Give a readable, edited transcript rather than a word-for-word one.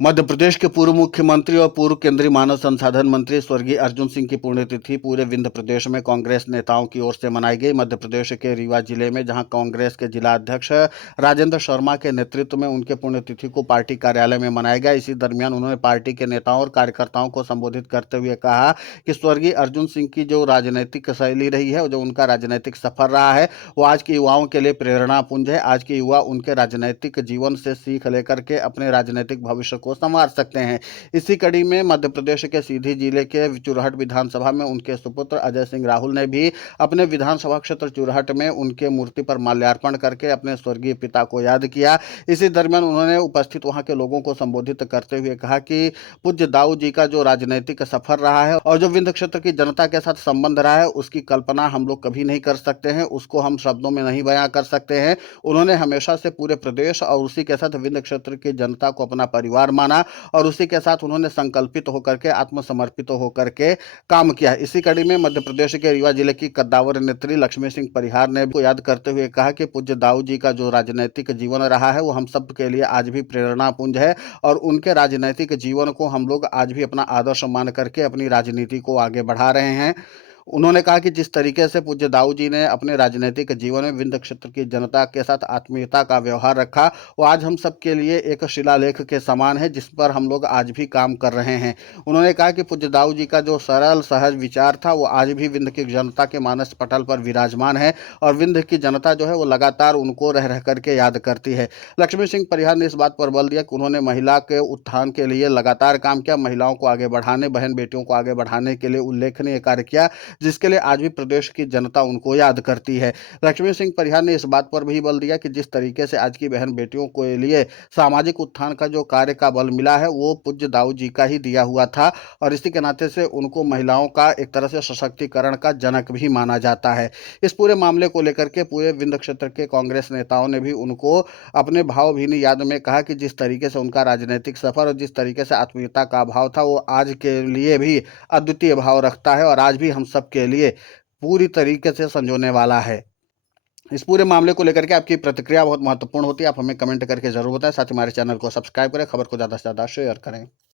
मध्य प्रदेश के पूर्व मुख्यमंत्री और पूर्व केंद्रीय मानव संसाधन मंत्री स्वर्गीय अर्जुन सिंह की पुण्यतिथि पूरे विंध्य प्रदेश में कांग्रेस नेताओं की ओर से मनाई गई। मध्य प्रदेश के रीवा जिले में जहां कांग्रेस के जिला अध्यक्ष राजेंद्र शर्मा के नेतृत्व में उनके पुण्यतिथि को पार्टी कार्यालय में मनाया गया। इसी दरमियान उन्होंने पार्टी के नेताओं और कार्यकर्ताओं को संबोधित करते हुए कहा कि स्वर्गीय अर्जुन सिंह की जो राजनीतिक शैली रही है, जो उनका राजनीतिक सफर रहा है, वो आज के युवाओं के लिए प्रेरणा पुंज है। आज के युवा उनके राजनीतिक जीवन से सीख लेकर के अपने राजनीतिक भविष्य को संवार सकते हैं। इसी कड़ी में मध्य प्रदेश के सीधी जिले के चुरहट विधानसभा में उनके सुपुत्र अजय सिंह राहुल ने भी अपने विधानसभा क्षेत्र चुरहट में उनके मूर्ति पर माल्यार्पण करके अपने स्वर्गीय पिता को याद किया। इसी दरमियान उन्होंने उपस्थित वहां के लोगों को संबोधित करते हुए कहा कि पूज्य दाऊ जी का जो राजनीतिक सफर रहा है और जो विंध्य क्षेत्र की जनता के साथ संबंध रहा है, उसकी कल्पना हम लोग कभी नहीं कर सकते हैं, उसको हम शब्दों में नहीं बयां कर सकते हैं। उन्होंने हमेशा से पूरे प्रदेश और उसी के साथ विंध्य क्षेत्र की जनता को अपना परिवार माना और उसी के साथ उन्होंने संकल्पित होकर के आत्मसमर्पित होकर के काम किया। इसी कड़ी में मध्य प्रदेश के रीवा जिले की कद्दावर नेत्री लक्ष्मी सिंह परिहार ने को याद करते हुए कहा कि पूज्य दाऊ जी का जो राजनीतिक जीवन रहा है, वो हम सब के लिए आज भी प्रेरणा पुंज है और उनके राजनीतिक जीवन को हम लोग आज भी अपना आदर्श मान करके अपनी राजनीति को आगे बढ़ा रहे हैं। उन्होंने कहा कि जिस तरीके से पूज्य दाऊ जी ने अपने राजनीतिक जीवन में विंध्य क्षेत्र की जनता के साथ आत्मीयता का व्यवहार रखा, वो आज हम सब के लिए एक शिलालेख के समान है, जिस पर हम लोग आज भी काम कर रहे हैं। उन्होंने कहा कि पूज्य दाऊ जी का जो सरल सहज विचार था, वो आज भी विंध्य की जनता के मानस पटल पर विराजमान है और विंध्य की जनता जो है वो लगातार उनको रह रह करके याद करती है। लक्ष्मी सिंह परिहार ने इस बात पर बल दिया कि उन्होंने महिला के उत्थान के लिए लगातार काम किया, महिलाओं को आगे बढ़ाने, बहन बेटियों को आगे बढ़ाने के लिए उल्लेखनीय कार्य किया, जिसके लिए आज भी प्रदेश की जनता उनको याद करती है। लक्ष्मी सिंह परिहार ने इस बात पर भी बल दिया कि जिस तरीके से आज की बहन बेटियों के लिए सामाजिक उत्थान का जो कार्य का बल मिला है, वो पूज्य दाऊ जी का ही दिया हुआ था और इसी के नाते से उनको महिलाओं का एक तरह से सशक्तिकरण का जनक भी माना जाता है। इस पूरे मामले को लेकर के पूरे विंध्य क्षेत्र के कांग्रेस नेताओं ने भी उनको अपने भावभीनी याद में कहा कि जिस तरीके से उनका राजनीतिक सफर और जिस तरीके से आत्मीयता का भाव था, वो आज के लिए भी अद्वितीय भाव रखता है और आज भी हम सब के लिए पूरी तरीके से संजोने वाला है। इस पूरे मामले को लेकर के आपकी प्रतिक्रिया बहुत महत्वपूर्ण होती है। आप हमें कमेंट करके जरूर बताएं। साथ ही हमारे चैनल को सब्सक्राइब करें, खबर को ज़्यादा से ज़्यादा शेयर करें।